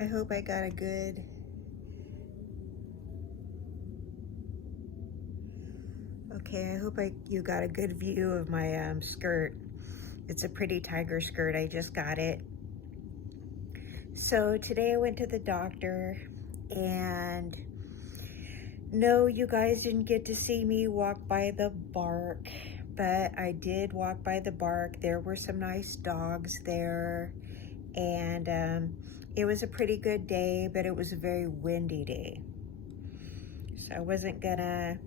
I hope I got a good... Okay, I hope you got a good view of my skirt. It's a pretty tiger skirt. I just got it. So today I went to the doctor, and no, you guys didn't get to see me walk by the bark, but I did walk by the bark. There were some nice dogs there, and it was a pretty good day, but it was a very windy day. So I wasn't gonna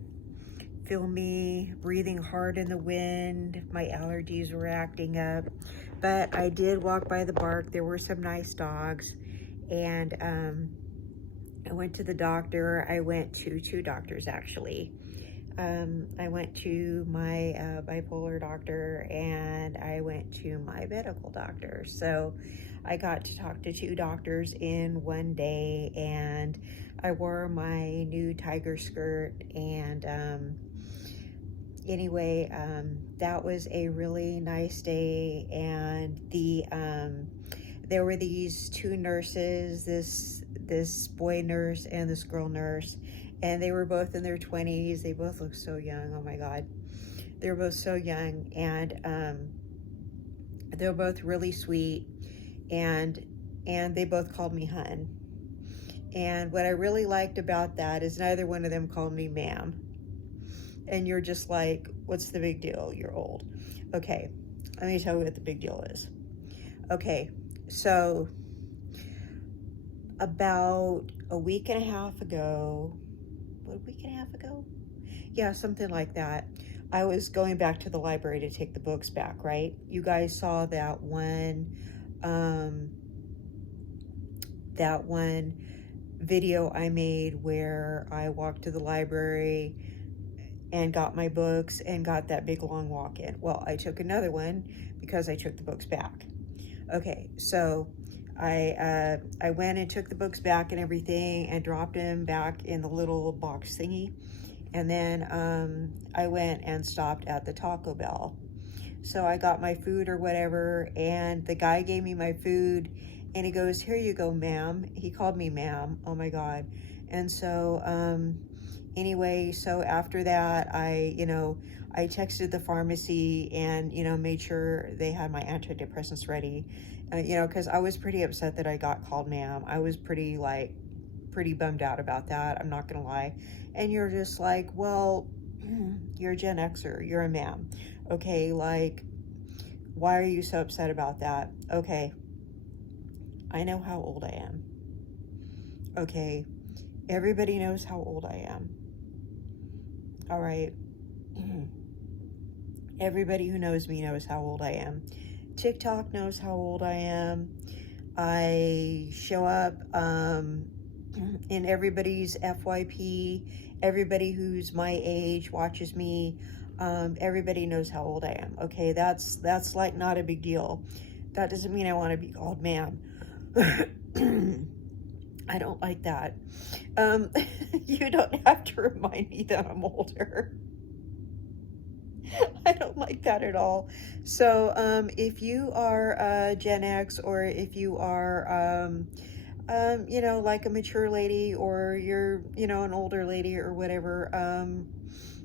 feel me breathing hard in the wind. My allergies were acting up, but I did walk by the bark. There were some nice dogs, and I went to the doctor. I went to two doctors, actually. I went to my bipolar doctor, and I went to my medical doctor. So I got to talk to two doctors in one day, and I wore my new tiger skirt, and anyway, that was a really nice day. And there were these two nurses, this boy nurse and this girl nurse, and they were both in their 20s. They both look so young. Oh my God, they were both so young, and they were both really sweet, and they both called me hun. And what I really liked about that is neither one of them called me ma'am. And you're just like, what's the big deal? You're old. Okay, let me tell you what the big deal is. Okay, so about a week and a half ago, yeah, something like that, I was going back to the library to take the books back, right? You guys saw that one video I made where I walked to the library and got my books and got that big long walk in. Well, I took another one because I took the books back. Okay, so I went and took the books back and everything and dropped them back in the little box thingy. And then I went and stopped at the Taco Bell. So I got my food or whatever, and the guy gave me my food, and he goes, "Here you go, ma'am." He called me ma'am. Oh my God. And so anyway, so after that, I texted the pharmacy and, made sure they had my antidepressants ready, because I was pretty upset that I got called ma'am. I was pretty bummed out about that. I'm not gonna lie. And you're just like, well, you're a Gen Xer, you're a ma'am. Okay, like, why are you so upset about that? Okay, I know how old I am. Okay, everybody knows how old I am. All right. Everybody who knows me knows how old I am. TikTok knows how old I am. I show up in everybody's FYP. Everybody who's my age watches me. Everybody knows how old I am. Okay, that's like not a big deal. That doesn't mean I want to be called ma'am. I don't like that. You don't have to remind me that I'm older. I don't like that at all. So if you are Gen X, or if you are like a mature lady, or you're an older lady or whatever,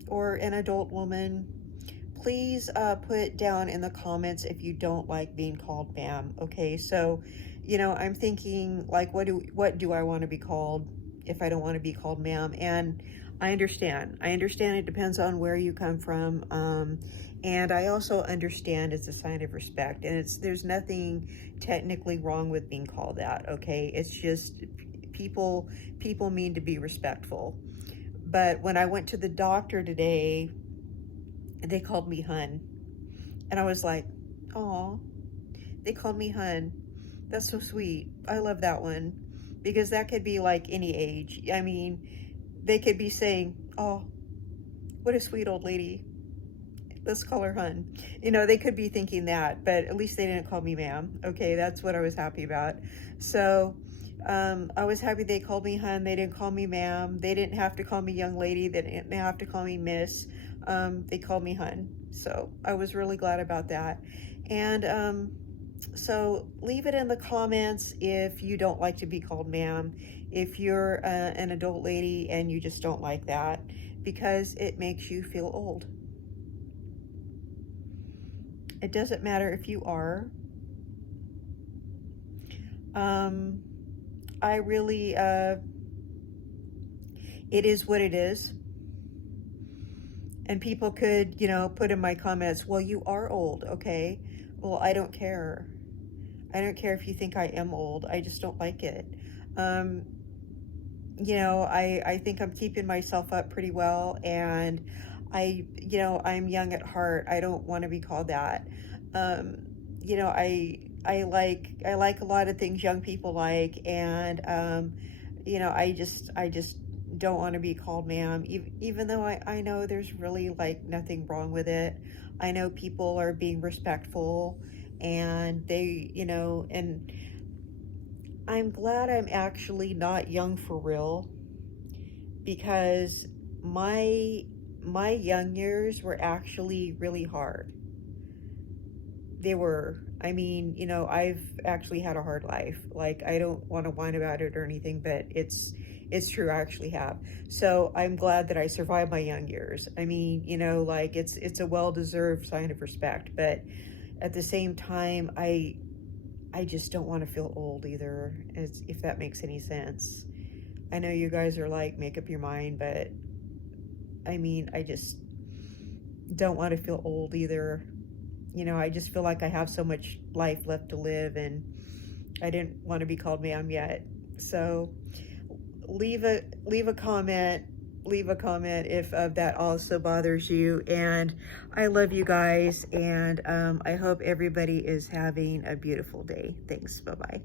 or an adult woman, please put down in the comments if you don't like being called ma'am. Okay, so I'm thinking, like, what do I want to be called if I don't want to be called ma'am? And I understand it depends on where you come from, and I also understand it's a sign of respect, and there's nothing technically wrong with being called that. Okay, it's just people mean to be respectful. But when I went to the doctor today, they called me hun, and I was like, oh, they called me hun. That's so sweet. I love that one, because that could be like any age. I mean, they could be saying, oh, what a sweet old lady, let's call her hun. They could be thinking that, but at least they didn't call me ma'am. Okay, that's what I was happy about. So I was happy they called me hun. They didn't call me ma'am. They didn't have to call me young lady. They didn't have to call me miss. They called me hun. So I was really glad about that. And So leave it in the comments if you don't like to be called ma'am, if you're an adult lady and you just don't like that because it makes you feel old. It doesn't matter if you are. I really, it is what it is. And people could, you know, put in my comments, well, you are old, okay? Well, I don't care. I don't care if you think I am old. I just don't like it. Um, you know, I think I'm keeping myself up pretty well, and you know, I'm young at heart. I don't want to be called that. Um, you know, I like a lot of things young people like, and you know, I just don't want to be called ma'am, even though I know there's really like nothing wrong with it. I know people are being respectful, and they, you know, and I'm glad I'm actually not young for real, because my my young years were actually really hard. They were. I mean, you know, I've actually had a hard life. Like, I don't want to whine about it or anything, but it's true. I actually have. So I'm glad that I survived my young years. I mean, you know, like it's a well-deserved sign of respect, but at the same time, I just don't want to feel old either, as if that makes any sense. I know you guys are like, make up your mind, but I mean, I just don't want to feel old either. You know, I just feel like I have so much life left to live, and I didn't want to be called ma'am yet. So leave a comment, leave a comment if that also bothers you. And I love you guys, and I hope everybody is having a beautiful day. Thanks. Bye bye.